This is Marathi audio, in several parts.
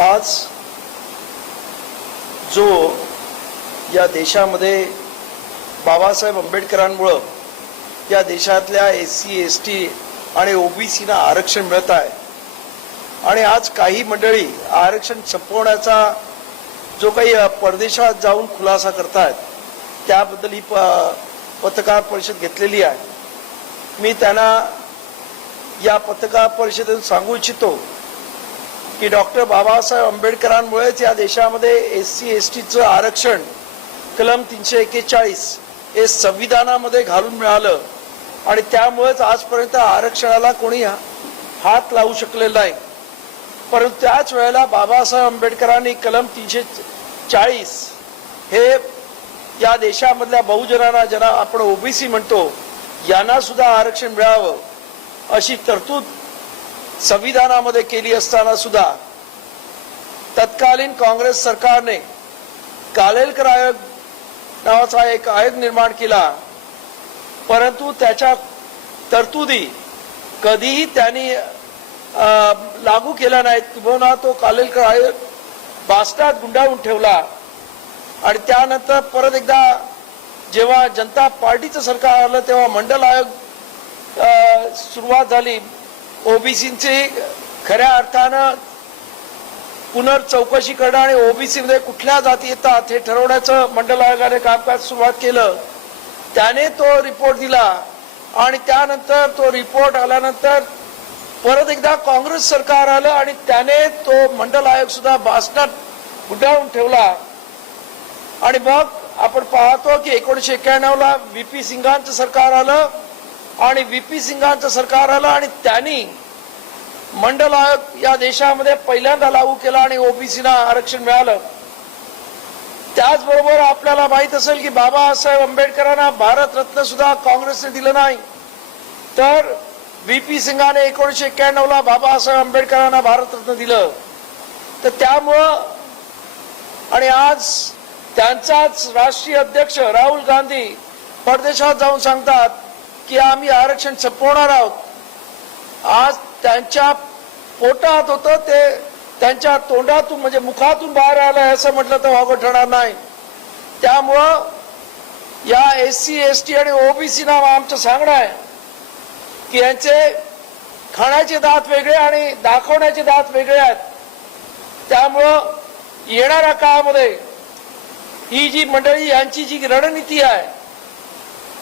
आज जो या देशामध्ये बाबासाहेब आंबेडकरांमुळं या देशातल्या एस सी एस टी आणि ओबीसीना आरक्षण मिळत आहे आणि आज काही मंडळी आरक्षण संपवण्याचा जो काही परदेशात जाऊन खुलासा आहेत त्याबद्दल ही प पत्रकार परिषद घेतलेली आहे मी त्यांना या पत्रकार परिषदेतून सांगू इच्छितो की डॉक्टर बाबासाहेब आंबेडकरांमुळेच या देशामध्ये एस सी एस टीचं आरक्षण कलम तीनशे एक्केचाळीस हे संविधानामध्ये घालून मिळालं आणि त्यामुळेच आजपर्यंत आरक्षणाला कोणी हात लावू शकलेलं नाही परंतु त्याच वेळेला बाबासाहेब आंबेडकरांनी कलम तीनशे चाळीस हे या देशामधल्या बहुजनांना ज्यांना आपण ओबीसी म्हणतो यांना सुद्धा आरक्षण मिळावं अशी तरतूद संविधानामध्ये केली असताना सुद्धा तत्कालीन काँग्रेस सरकारने कालेलकर आयोग नावाचा एक आयोग निर्माण केला परंतु त्याच्या तरतुदी कधीही त्यांनी लागू केला नाही किंवा तो कालेलकर आयोग बास्टात गुंडाळून ठेवला आणि त्यानंतर परत एकदा जेव्हा जनता पार्टीचं सरकार आलं तेव्हा मंडल आयोग सुरुवात झाली ओबीसींची खऱ्या अर्थानं पुनर्चौकशी करणं आणि ओबीसीमध्ये कुठल्या जाती येतात हे ठरवण्याचं मंडल आयोगाने कामकाज सुरुवात केलं त्याने तो रिपोर्ट दिला आणि त्यानंतर तो रिपोर्ट आल्यानंतर परत एकदा काँग्रेस सरकार आलं आणि त्याने तो मंडल आयोग सुद्धा भाषणात गुडावून ठेवला आणि मग आपण पाहतो की एकोणीशे एक्क्याण्णवला व्ही पी सिंगांचं सरकार आलं आणि व्ही पी सिंगांचं सरकार आलं आणि त्यांनी मंडल आयोग या देशामध्ये पहिल्यांदा लागू केला आणि ना आरक्षण मिळालं त्याचबरोबर आपल्याला माहित असेल की बाबासाहेब आंबेडकरांना भारतरत्न सुद्धा काँग्रेसने दिलं नाही तर व्ही पी सिंगाने एकोणीशे एक्क्याण्णव ला बाबासाहेब आंबेडकरांना भारतरत्न दिलं तर त्यामुळं आणि आज त्यांचाच राष्ट्रीय अध्यक्ष राहुल गांधी परदेशात जाऊन सांगतात की आम्ही आरक्षण संपवणार आहोत आज त्यांच्या पोटात होतं ते त्यांच्या तोंडातून म्हणजे मुखातून बाहेर आलं आहे असं म्हटलं तर वागं ठरणार नाही त्यामुळं या एस सी एस टी आणि ओबीसी नाव आमचं सांगणं आहे की यांचे खाण्याचे दात वेगळे आणि दाखवण्याचे दात वेगळे आहेत त्यामुळं येणाऱ्या काळामध्ये ही जी मंडळी यांची जी रणनीती आहे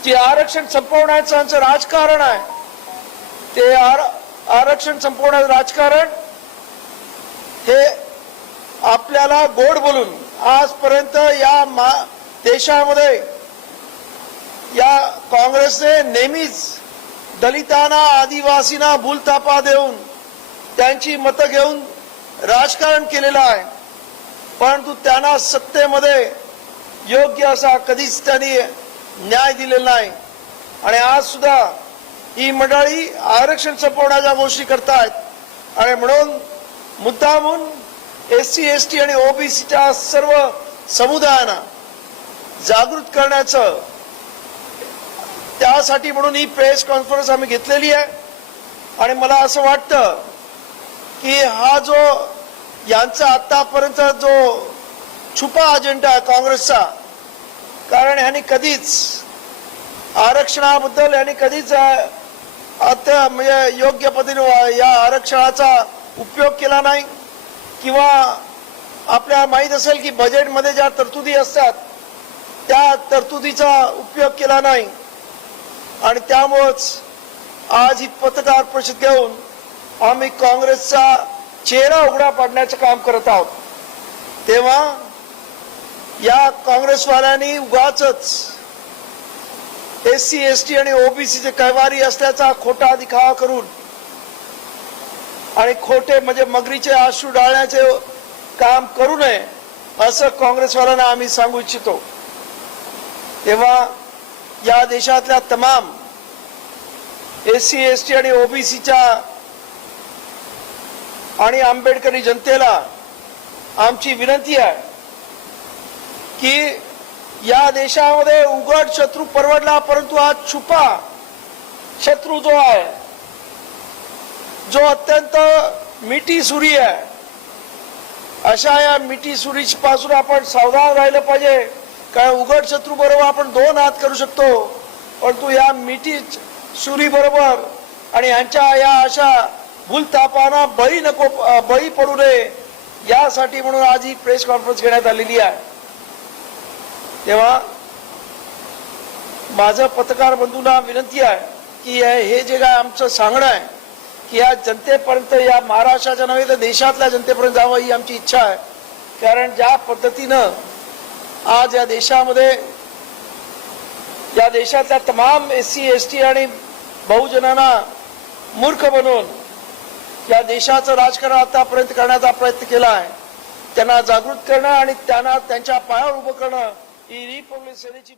की आरक्षण संपवण्याचं राजकारण आहे ते आरक्षण संपवण्याचं राजकारण हे आपल्याला गोड बोलून आजपर्यंत या देशामध्ये या काँग्रेसने नेहमीच दलितांना आदिवासींना भूलतापा देऊन त्यांची मतं घेऊन राजकारण केलेलं आहे परंतु त्यांना सत्तेमध्ये योग्य असा कधीच त्यांनी न्याय दिलेला नाही आणि आज सुद्धा ही मंडळी आरक्षण संपवण्याच्या गोष्टी करतायत आणि म्हणून म्हणून एस सी एस टी आणि ओबीसीच्या सर्व समुदायांना जागृत करण्याचं त्यासाठी म्हणून ही प्रेस कॉन्फरन्स आम्ही घेतलेली आहे आणि मला असं वाटतं की हा जो यांचा आतापर्यंत जो छुपा अजेंडा आहे काँग्रेसचा कारण ह्याने कधीच आरक्षणाबद्दल यांनी कधीच अत्य म्हणजे योग्य पद्धतीने या आरक्षणाचा उपयोग केला नाही किंवा आपल्याला माहीत असेल की बजेटमध्ये ज्या तरतुदी असतात त्या तरतुदीचा उपयोग केला नाही आणि त्यामुळंच आज ही पत्रकार परिषद घेऊन आम्ही काँग्रेसचा चेहरा उघडा पाडण्याचं काम करत आहोत तेव्हा या काँग्रेसवाल्यांनी उगाच एस सी एस टी आणि चे कैवारी असल्याचा खोटा दिखावा करून आणि खोटे म्हणजे मगरीचे आशू डाळण्याचे काम करू नये असं काँग्रेसवाल्यांना आम्ही सांगू इच्छितो तेव्हा या देशातल्या तमाम एस सी एस टी आणि ओबीसीच्या आणि आंबेडकरी जनतेला आमची विनंती आहे की या देशामध्ये उघड शत्रू परवडला परंतु हा छुपा शत्रू जो आहे जो अत्यंत मिठी सुरी आहे अशा या मिठी सुरी पासून आपण सावधान राहिलं पाहिजे काय उघड शत्रू बरोबर आपण दोन हात करू शकतो परंतु या मिठी सुरी बरोबर आणि यांच्या या अशा भूलतापाना बळी नको बळी पडू नये यासाठी म्हणून आज ही प्रेस कॉन्फरन्स घेण्यात आलेली आहे तेव्हा माझं पत्रकार बंधूंना विनंती आहे की हे जे काय आमचं सांगणं आहे की या जनतेपर्यंत या महाराष्ट्राच्या नव्हे तर देशातल्या जनतेपर्यंत जावं ही आमची इच्छा आहे कारण ज्या पद्धतीनं आज या देशामध्ये या देशातल्या तमाम एस सी एस टी आणि बहुजनांना मूर्ख बनवून या देशाचं राजकारण आतापर्यंत करण्याचा प्रयत्न केला आहे त्यांना जागृत करणं आणि त्यांना त्यांच्या पायावर उभं करणं Iri por excelente